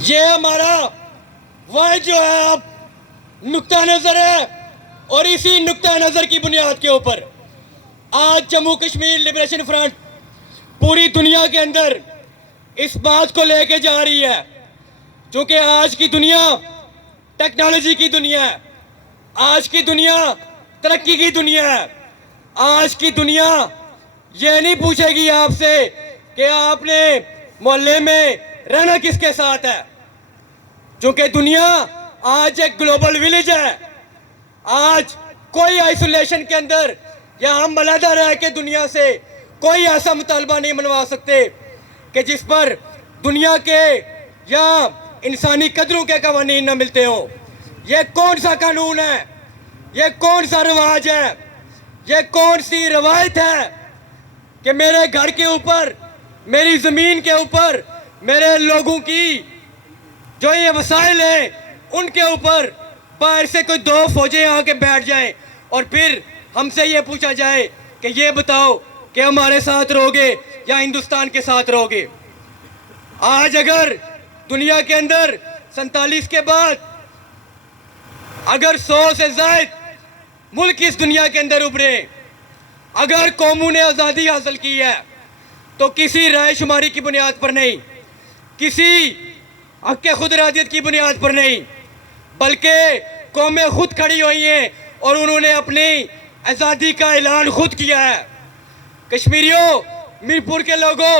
ये हमारा वह जो है अब नुक्ता नज़र है, और इसी नुक्ता नज़र की बुनियाद के ऊपर आज जम्मू कश्मीर लिबरेशन फ्रंट पूरी दुनिया के अंदर इस बात को लेके जा रही है, क्योंकि आज की दुनिया टेक्नोलॉजी की दुनिया है, आज की दुनिया तरक्की की दुनिया है। आज की दुनिया ये नहीं पूछेगी आपसे कि आपने मोहल्ले में रहना किसके साथ है, क्योंकि दुनिया आज एक ग्लोबल विलेज है। आज कोई आइसोलेशन के अंदर या हम अलहदा रह के दुनिया से कोई ऐसा मुतालबा नहीं मनवा सकते कि जिस पर दुनिया के या इंसानी कदरों के कवानीन न मिलते हो। ये कौन सा कानून है, ये कौन सा रिवाज है, ये कौन सी रवायत है कि मेरे घर के ऊपर, मेरी ज़मीन के ऊपर, मेरे लोगों की जो ये वसाइल हैं उनके ऊपर बाहर से कोई दो फौजें आके बैठ जाएं और फिर हमसे ये पूछा जाए कि ये बताओ कि हमारे साथ रहोगे या हिंदुस्तान के साथ रहोगे। आज अगर दुनिया के अंदर 47 के बाद अगर 100 से ज़ायद मुल्क इस दुनिया के अंदर उभरे, अगर कौमों ने आज़ादी हासिल की है तो किसी राय शुमारी की बुनियाद पर नहीं, किसी हक़ खुद इरादियत की बुनियाद पर नहीं, बल्कि कौमें खुद खड़ी हुई हैं और उन्होंने अपनी आज़ादी का ऐलान खुद किया है। कश्मीरियों, मीरपुर के लोगों,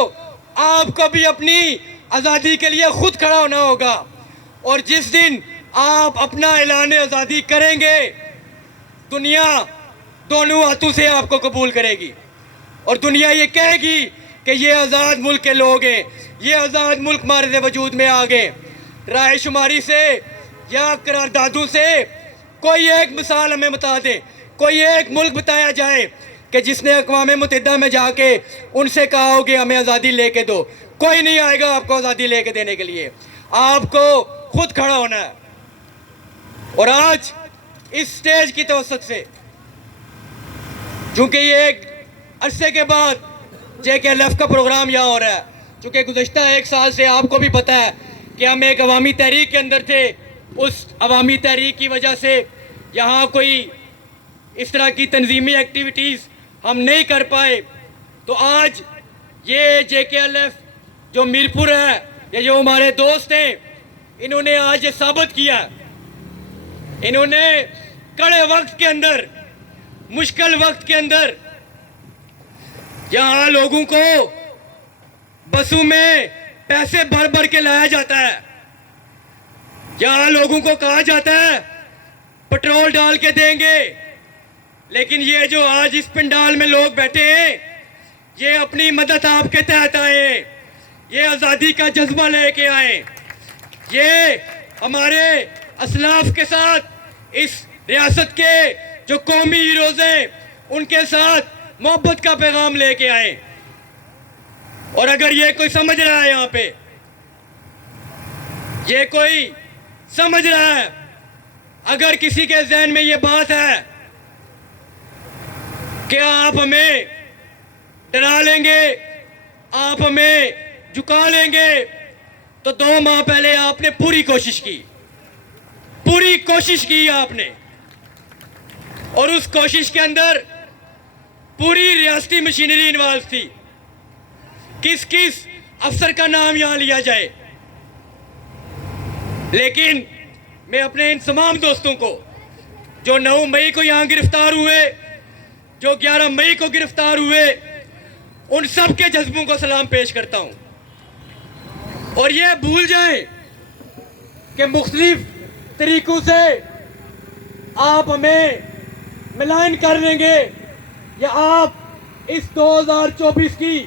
आपको भी अपनी आज़ादी के लिए खुद खड़ा होना होगा, और जिस दिन आप अपना ऐलान आज़ादी करेंगे दुनिया दोनों हाथों से आपको कबूल करेगी और दुनिया ये कहेगी कि ये आज़ाद मुल्क के लोग हैं, ये आज़ाद मुल्क हमारे वजूद में आ गए। राय शुमारी से या करारदादों से कोई एक मिसाल हमें बता दे, कोई एक मुल्क बताया जाए कि जिसने अक़वाम मुत्तहिदा में जाके उनसे कहा हो कि हमें आज़ादी लेके दो। कोई नहीं आएगा आपको आज़ादी लेके देने के लिए, आपको खुद खड़ा होना है। और आज इस स्टेज की तवसत से, चूँकि ये एक अरसे के बाद JKLF का प्रोग्राम यहाँ हो रहा है, चूँकि गुज़श्ता 1 साल से आपको भी पता है कि हम एक अवामी तहरीक के अंदर थे, उस अवामी तहरीक की वजह से यहाँ कोई इस तरह की तंजीमी एक्टिविटीज़ हम नहीं कर पाए। तो आज ये JKLF जो मीरपुर है या जो हमारे दोस्त हैं, इन्होंने आज ये साबित किया, इन्होंने कड़े वक्त के अंदर, मुश्किल वक्त के अंदर यहाँ लोगों को बसों में पैसे भर भर के लाया जाता है, यहाँ लोगों को कहा जाता है पेट्रोल डाल के देंगे, लेकिन ये जो आज इस पंडाल में लोग बैठे हैं ये अपनी मदद आपके तहत आए, ये आज़ादी का जज्बा लेके आए, ये हमारे असलाफ के साथ इस रियासत के जो कौमी हीरोज़ हैं उनके साथ मोहब्बत का पैगाम लेके आए। और अगर ये कोई समझ रहा है, यहाँ पे ये कोई समझ रहा है, अगर किसी के जहन में ये बात है कि आप हमें डरा लेंगे, आप हमें झुका लेंगे, तो 2 माह पहले आपने पूरी कोशिश की आपने, और उस कोशिश के अंदर पूरी रियासती मशीनरी इन्वॉल्व थी। किस किस अफसर का नाम यहाँ लिया जाए, लेकिन मैं अपने इन तमाम दोस्तों को जो 9 मई को यहाँ गिरफ्तार हुए, जो 11 मई को गिरफ्तार हुए, उन सब के जज्बों को सलाम पेश करता हूँ। और ये भूल जाएं कि मुख्तलिफ तरीकों से आप हमें मिलान कर लेंगे या आप इस 2024 की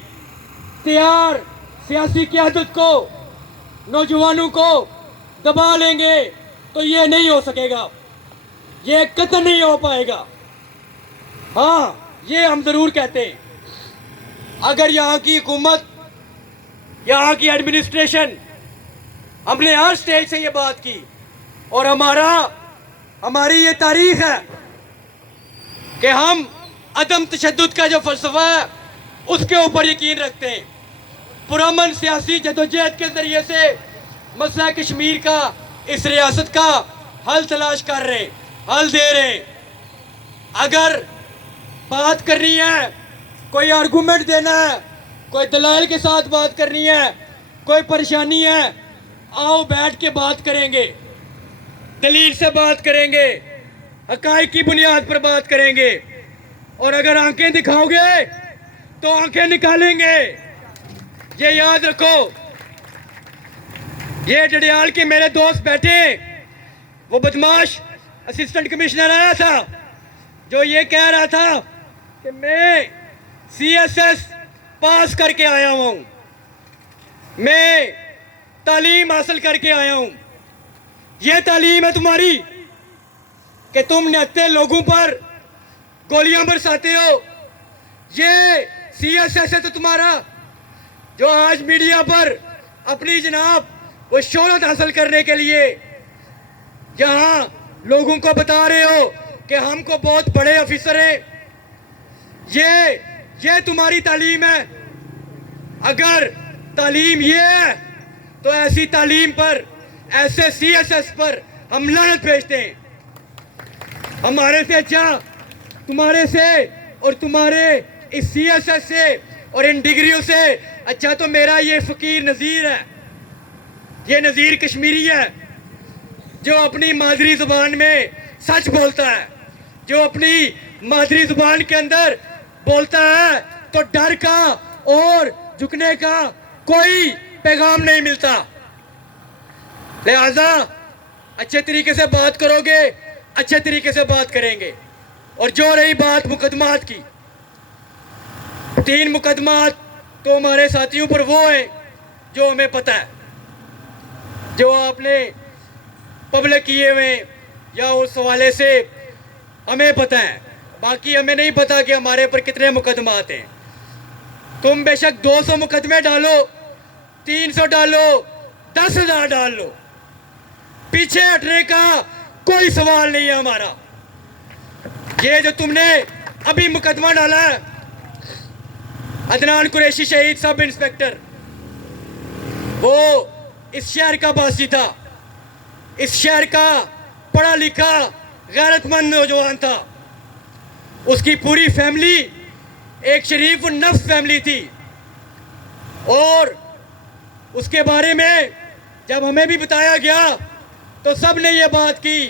तैयार सियासी क़यादत को, नौजवानों को दबा लेंगे, तो ये नहीं हो सकेगा, ये कतई नहीं हो पाएगा। हाँ, ये हम ज़रूर कहते हैं, अगर यहाँ की हुकूमत, यहाँ की एडमिनिस्ट्रेशन, हमने हर स्टेज से ये बात की और हमारी ये तारीख है कि हम अदम तशद्दुद का जो फ़लसफ़ा है उसके ऊपर यकीन रखते हैं। पुरअमन सियासी जदोजहद के ज़रिए से मसला कश्मीर का, इस रियासत का हल तलाश कर रहे, हल दे रहे। अगर बात करनी है, कोई आर्गूमेंट देना है, कोई दलाल के साथ बात करनी है, कोई परेशानी है, आओ बैठ के बात करेंगे, दलील से बात करेंगे, हकायक की बुनियाद पर बात करेंगे। और अगर आंखें दिखाओगे तो आंखें निकालेंगे। ये याद रखो। ये डडियाल के मेरे दोस्त बैठे, वो बदमाश असिस्टेंट कमिश्नर आया था जो ये कह रहा था कि मैं CSS पास करके आया हूं, मैं तालीम हासिल करके आया हूं। ये तालीम है तुम्हारी कि तुम निहत्थे लोगों पर गोलियां बरसाते हो। ये CSS है तो तुम्हारा, जो आज मीडिया पर अपनी जनाब वो शोहरत हासिल करने के लिए जहां लोगों को बता रहे हो कि हमको बहुत बड़े ऑफिसर हैं। ये तुम्हारी तालीम है। अगर तालीम ये है तो ऐसी तालीम पर, ऐसे CSS पर हम लानत भेजते हैं। हमारे से अच्छा, तुम्हारे से और तुम्हारे इस CSS से और इन डिग्रियों से अच्छा तो मेरा ये फकीर नज़ीर है। ये नज़ीर कश्मीरी है जो अपनी मादरी ज़ुबान में सच बोलता है, जो अपनी मादरी ज़ुबान के अंदर बोलता है तो डर का और झुकने का कोई पैगाम नहीं मिलता। लिहाजा अच्छे तरीके से बात करोगे, अच्छे तरीके से बात करेंगे। और जो रही बात मुकदमात की, 3 मुकदमात तो हमारे साथियों पर वो हैं जो हमें पता है, जो आपने पब्लिक किए हुए या उस हवाले से हमें पता है। बाकी हमें नहीं पता कि हमारे पर कितने मुकदमात हैं। तुम बेशक 200 मुकदमे डालो, 300 डालो, 10,000 डाल लो, पीछे हटने का कोई सवाल नहीं है हमारा। ये जो तुमने अभी मुकदमा डाला है, अदनान कुरैशी शहीद सब इंस्पेक्टर, वो इस शहर का बासी था, इस शहर का पढ़ा लिखा गैरतमंद नौजवान था। उसकी पूरी फैमिली एक शरीफ नफ्स फैमिली थी। और उसके बारे में जब हमें भी बताया गया तो सब ने ये बात की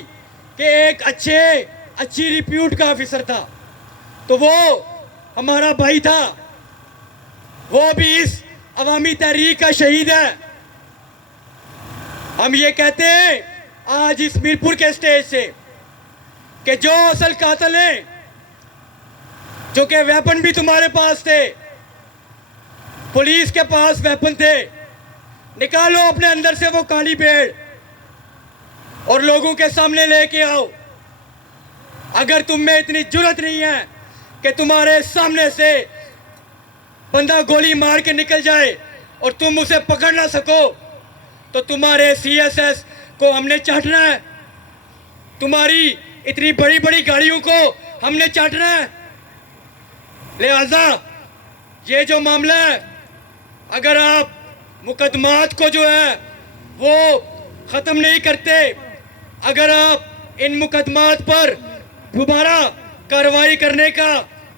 कि एक अच्छी रिप्यूट का ऑफिसर था। तो वो हमारा भाई था, वो भी इस अवामी तहरीक का शहीद है। हम ये कहते हैं आज इस मीरपुर के स्टेज से कि जो असल कातिल हैं, जो कि वेपन भी तुम्हारे पास थे, पुलिस के पास वेपन थे, निकालो अपने अंदर से वो काली पेड़ और लोगों के सामने लेके आओ। अगर तुम में इतनी जुर्रत नहीं है कि तुम्हारे सामने से बंदा गोली मार के निकल जाए और तुम उसे पकड़ ना सको, तो तुम्हारे CSS को हमने चाटना है। तुम्हारी इतनी बड़ी बड़ी गाड़ियों को हमने चाटना है। लिहाजा ये जो मामला है, अगर आप मुकदमात को जो है वो ख़त्म नहीं करते, अगर आप इन मुकदमात पर दोबारा कार्रवाई करने का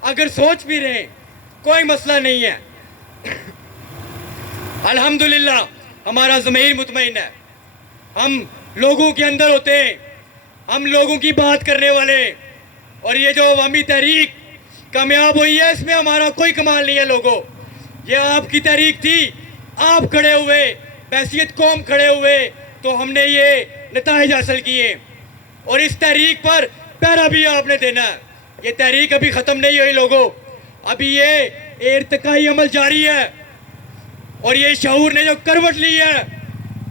अगर सोच भी रहे, कोई मसला नहीं है। अल्हम्दुलिल्लाह हमारा ज़मीर मुतमईन है। हम लोगों के अंदर होते हैं, हम लोगों की बात करने वाले। और ये जो अवामी तहरीक कामयाब हुई है, इसमें हमारा कोई कमाल नहीं है। लोगों, ये आपकी तहरीक थी, आप खड़े हुए, बैसियत कौम खड़े हुए, तो हमने ये नताइज हासिल किए। और इस तहरीक पर पहरा भी आपने देना है। ये तहरीक अभी ख़त्म नहीं हुई लोगों, अभी ये इर्तिकाई अमल जारी है। और ये शऊर ने जो करवट ली है,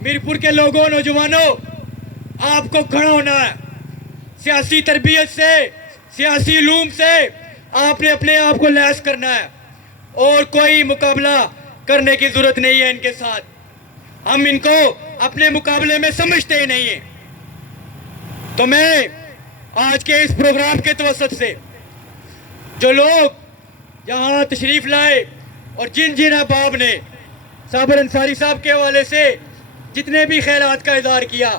मीरपुर के लोगों, नौजवानों, आपको खड़ा होना है। सियासी तरबियत से, सियासी इल्म से आपने अपने आप को लैस करना है और कोई मुकाबला करने की ज़रूरत नहीं है इनके साथ। हम इनको अपने मुकाबले में समझते ही नहीं हैं। तो मैं आज के इस प्रोग्राम के तवसत से जो लोग यहाँ तशरीफ़ लाए और जिन जिन अहबाब ने साबिर अंसारी साहब के हवाले से जितने भी ख़ैरात का इज़हार किया,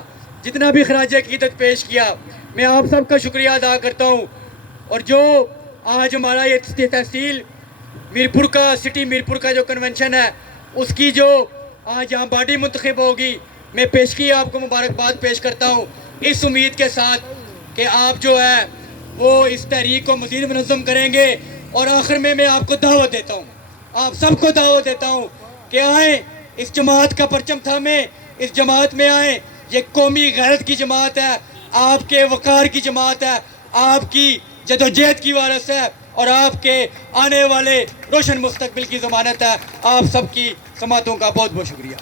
जितना भी खराज अक़ीदत पेश किया, मैं आप सबका शुक्रिया अदा करता हूँ। और जो आज हमारा ये तहसील मीरपुर का, सिटी मीरपुर का जो कन्वेंशन है, उसकी जो आज यहाँ बॉडी मुंतखब होगी, मैं पेशगी आपको मुबारकबाद पेश करता हूँ, इस उम्मीद के साथ कि आप जो है वो इस तहरीक को मज़ीद मुनज़्ज़म करेंगे। और आखिर में मैं आपको दावत देता हूँ, आप सबको दावत देता हूँ कि आएँ, इस जमात का परचम थामें, इस जमात में आएँ। ये कौमी गैरत की जमात है, आपके वक़ार की जमात है, आपकी जदोजहद की वारस है और आपके आने वाले रोशन मुस्तकबिल की ज़मानत है। आप सबकी समातों का बहुत बहुत शुक्रिया।